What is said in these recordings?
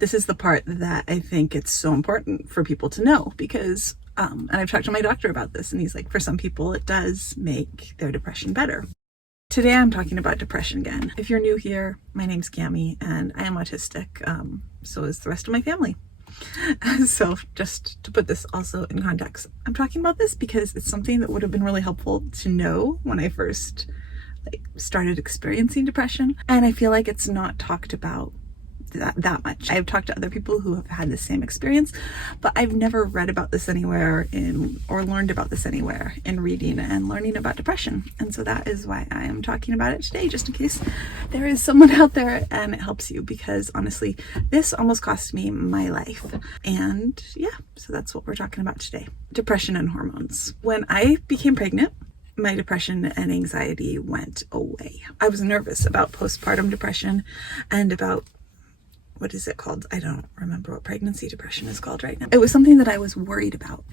This is the part that I think it's so important for people to know because, and I've talked to my doctor about this, and he's like, for some people, it does make their depression better. Today, I'm talking about depression again. If you're new here, my name's Cami, and I am autistic. So is the rest of my family. So just to put this also in context, I'm talking about this because it's something that would have been really helpful to know when I first started experiencing depression. And I feel like it's not talked about that much. I've talked to other people who have had the same experience, but I've never read about this anywhere or learned about this anywhere in reading and learning about depression. And so that is why I am talking about it today, just in case there is someone out there and it helps you, because honestly, this almost cost me my life. And yeah, so that's what we're talking about today. Depression and hormones. When I became pregnant, my depression and anxiety went away. I was nervous about postpartum depression and about, what is it called? I don't remember what pregnancy depression is called right now. It was something that I was worried about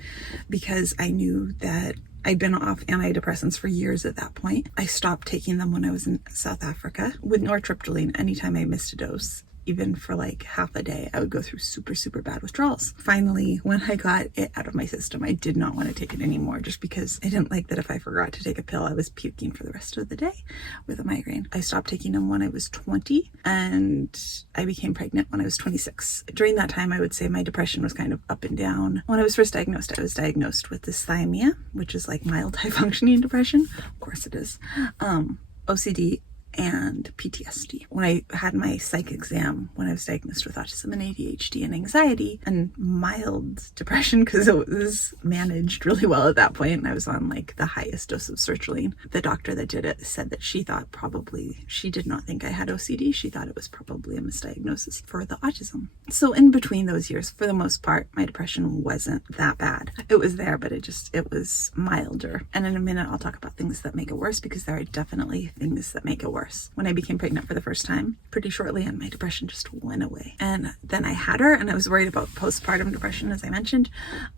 because I knew that I'd been off antidepressants for years at that point. I stopped taking them when I was in South Africa with nortriptyline. Anytime I missed a dose, even for like half a day, I would go through super bad withdrawals. Finally, when I got it out of my system, I did not want to take it anymore just because I didn't like that if I forgot to take a pill, I was puking for the rest of the day with a migraine. I stopped taking them when I was 20 and I became pregnant when I was 26. During that time, I would say my depression was kind of up and down. When I was first diagnosed, I was diagnosed with dysthymia, which is like mild high functioning depression. Of course it is. OCD, and PTSD. When I had my psych exam, when I was diagnosed with autism and ADHD and anxiety and mild depression, because it was managed really well at that point, and I was on like the highest dose of sertraline. The doctor that did it said that she did not think I had OCD. She thought it was probably a misdiagnosis for the autism. So in between those years, for the most part, my depression wasn't that bad. It was there, but it was milder. And in a minute, I'll talk about things that make it worse, because there are definitely things that make it worse. When I became pregnant for the first time, pretty shortly, and my depression just went away. And then I had her, and I was worried about postpartum depression, as I mentioned,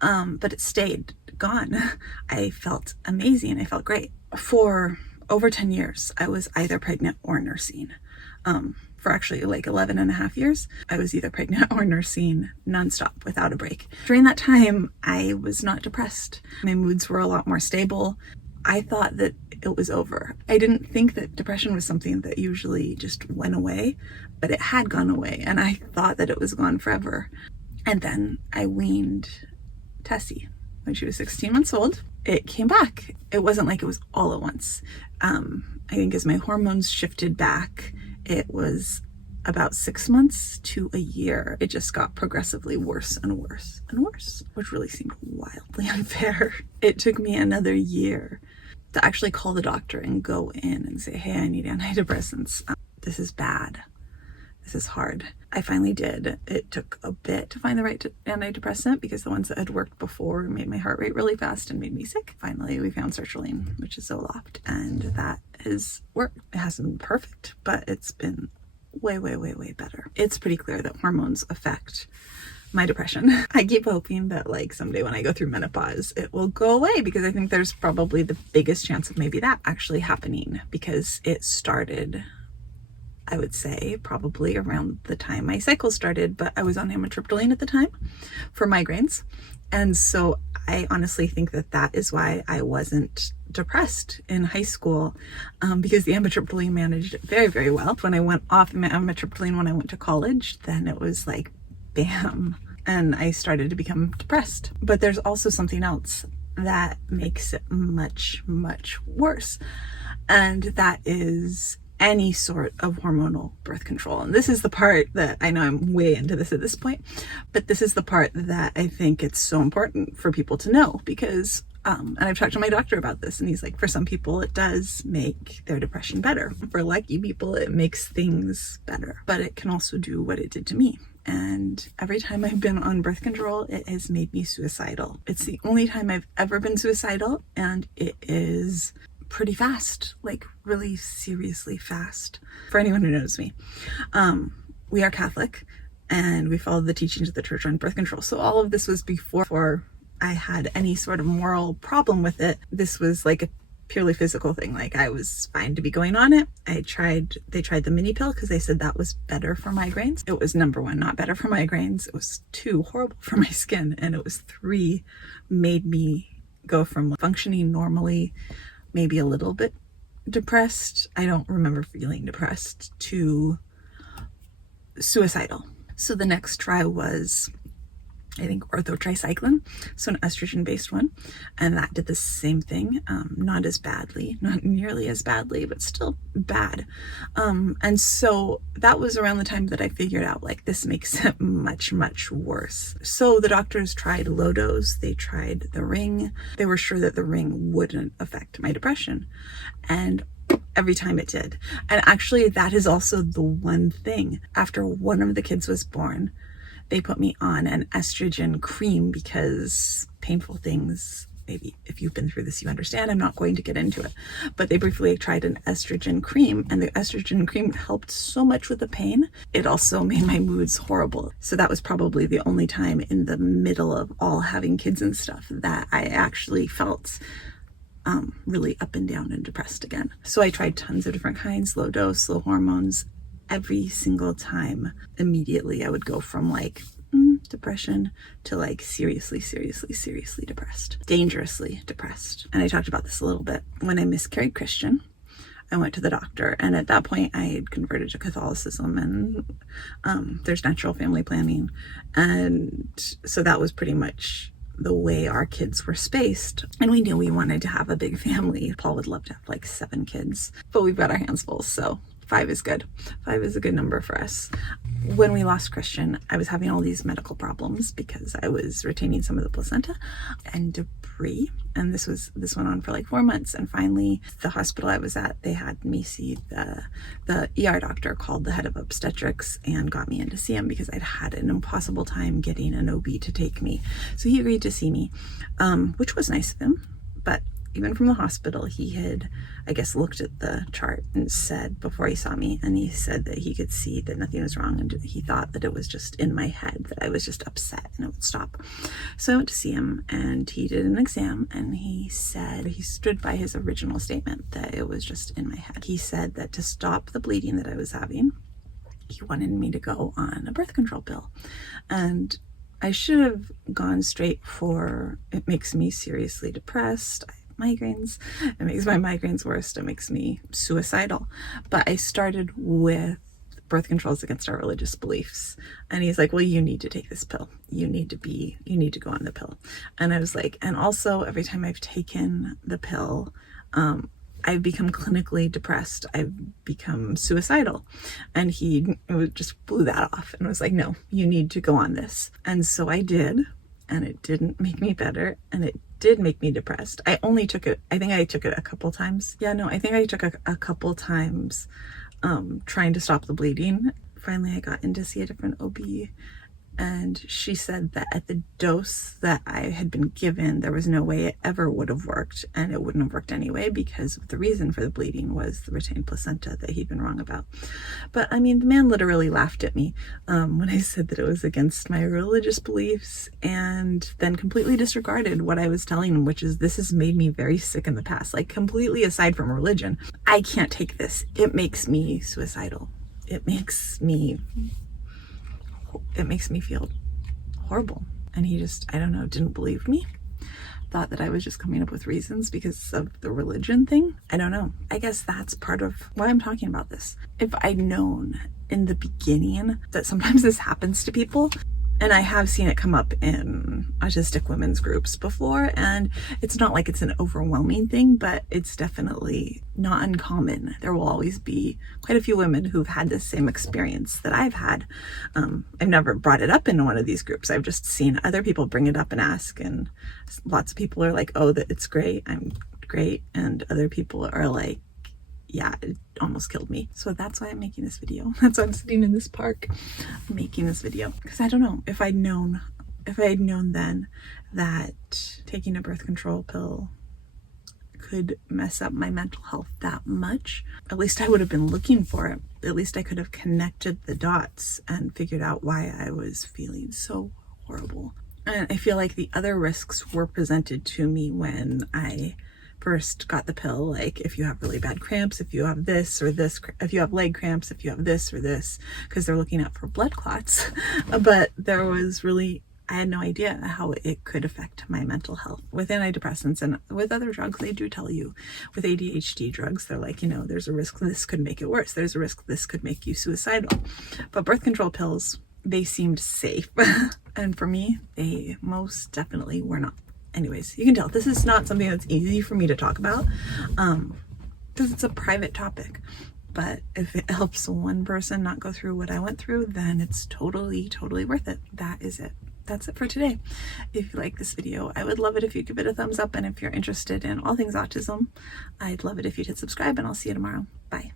but it stayed gone. I felt amazing. I felt great. For over 10 years, I was either pregnant or nursing. For actually like 11 and a half years, I was either pregnant or nursing nonstop without a break. During that time, I was not depressed. My moods were a lot more stable. I thought that it was over. I didn't think that depression was something that usually just went away, but it had gone away, and I thought that it was gone forever. And then I weaned Tessie when she was 16 months old. It came back. It wasn't like it was all at once. I think as my hormones shifted back, it was about 6 months to a year. It just got progressively worse and worse and worse, which really seemed wildly unfair. It took me another year to actually call the doctor and go in and say, hey, I need antidepressants. This is bad. This is hard. I finally did. It took a bit to find the right antidepressant because the ones that had worked before made my heart rate really fast and made me sick. Finally, we found sertraline, which is Zoloft, and that has worked. It hasn't been perfect, but it's been way better. It's pretty clear that hormones affect my depression. I keep hoping that like someday when I go through menopause, it will go away, because I think there's probably the biggest chance of maybe that actually happening, because it started, I would say, probably around the time my cycle started, but I was on amitriptyline at the time for migraines. And so I honestly think that that is why I wasn't depressed in high school, because the amitriptyline managed it very well. When I went off amitriptyline when I went to college, then it was like, bam, and I started to become depressed. But there's also something else that makes it much worse, and that is any sort of hormonal birth control. And this is the part that I know I'm way into this at this point, but this is the part that I think it's so important for people to know, because and I've talked to my doctor about this, and he's like, for some people it does make their depression better. For lucky people, it makes things better, but it can also do what it did to me. And every time I've been on birth control, it has made me suicidal. It's the only time I've ever been suicidal, and it is pretty fast, like really seriously fast. For anyone who knows me, we are Catholic, and we follow the teachings of the church on birth control. So all of this was before I had any sort of moral problem with it. This was like a purely physical thing. Like, I was fine to be going on it. They tried the mini pill because they said that was better for migraines. It was number 1, not better for migraines. It was 2, horrible for my skin. And it was 3, made me go from functioning normally, maybe a little bit depressed. I don't remember feeling depressed, to suicidal. So the next try was, I think, ortho tricyclin, so an estrogen-based one, and that did the same thing, not as badly, not nearly as badly, but still bad. And so that was around the time that I figured out, like, this makes it much, much worse. So the doctors tried lowdose, they tried the ring. They were sure that the ring wouldn't affect my depression, and every time it did. And actually, that is also the one thing. After one of the kids was born, they put me on an estrogen cream because painful things, maybe if you've been through this, you understand. I'm not going to get into it. But they briefly tried an estrogen cream, and the estrogen cream helped so much with the pain. It also made my moods horrible. So that was probably the only time in the middle of all having kids and stuff that I actually felt really up and down and depressed again. So I tried tons of different kinds, low dose, low hormones. Every single time, immediately I would go from like depression to like seriously depressed, dangerously depressed. And I talked about this a little bit. When I miscarried Christian, I went to the doctor, and at that point I had converted to Catholicism, and there's natural family planning, and so that was pretty much the way our kids were spaced. And we knew we wanted to have a big family. Paul would love to have like 7 kids, but we've got our hands full, so 5 is good. 5 is a good number for us. When we lost Christian, I was having all these medical problems because I was retaining some of the placenta and debris. And this went on for like 4 months. And finally, the hospital I was at, they had me see the ER doctor, called the head of obstetrics and got me in to see him because I'd had an impossible time getting an OB to take me. So he agreed to see me, which was nice of him. But even from the hospital, he had, I guess, looked at the chart and said, before he saw me, and he said that he could see that nothing was wrong, and he thought that it was just in my head, that I was just upset and it would stop. So I went to see him, and he did an exam, and he said, he stood by his original statement that it was just in my head. He said that to stop the bleeding that I was having, he wanted me to go on a birth control pill. And I should have gone straight for, it makes me seriously depressed, migraines, it makes my migraines worse, it makes me suicidal. But I started with birth controls against our religious beliefs, and he's like, well, you need to take this pill, you need to go on the pill. And I was like, and also every time I've taken the pill, I've become clinically depressed, I've become suicidal. And he just blew that off and was like, no, you need to go on this. And so I did, and it didn't make me better, and it did make me depressed. I only took it, I think I took it a couple times. I think I took a couple times trying to stop the bleeding. Finally, I got in to see a different OB, and she said that at the dose that I had been given, there was no way it ever would have worked, and it wouldn't have worked anyway because the reason for the bleeding was the retained placenta that he'd been wrong about. But I mean, the man literally laughed at me when I said that it was against my religious beliefs, and then completely disregarded what I was telling him, which is, this has made me very sick in the past. Like, completely aside from religion, I can't take this. It makes me suicidal. It makes me feel horrible. And he just, I don't know, didn't believe me. Thought that I was just coming up with reasons because of the religion thing. I don't know. I guess that's part of why I'm talking about this. If I'd known in the beginning that sometimes this happens to people, and I have seen it come up in autistic women's groups before, and it's not like it's an overwhelming thing, but it's definitely not uncommon. There will always be quite a few women who've had the same experience that I've had. I've never brought it up in one of these groups. I've just seen other people bring it up and ask, and lots of people are like, oh, that it's great, I'm great, and other people are like, yeah, it almost killed me. So that's why I'm making this video. That's why I'm sitting in this park making this video. Because I don't know, if I had known then that taking a birth control pill could mess up my mental health that much, at least I would have been looking for it. At least I could have connected the dots and figured out why I was feeling so horrible. And I feel like the other risks were presented to me when I first got the pill, like if you have really bad cramps, if you have this or this, if you have leg cramps, if you have this or this, because they're looking out for blood clots. But there was really, I had no idea how it could affect my mental health. With antidepressants and with other drugs, they do tell you. With ADHD drugs, they're like, there's a risk this could make it worse. There's a risk this could make you suicidal. But birth control pills, they seemed safe. And for me, they most definitely were not. Anyways, you can tell this is not something that's easy for me to talk about, because it's a private topic. But if it helps one person not go through what I went through, then it's totally worth it. That is it. That's it for today. If you like this video, I would love it if you give it a thumbs up. And if you're interested in all things autism, I'd love it if you'd hit subscribe, and I'll see you tomorrow. Bye.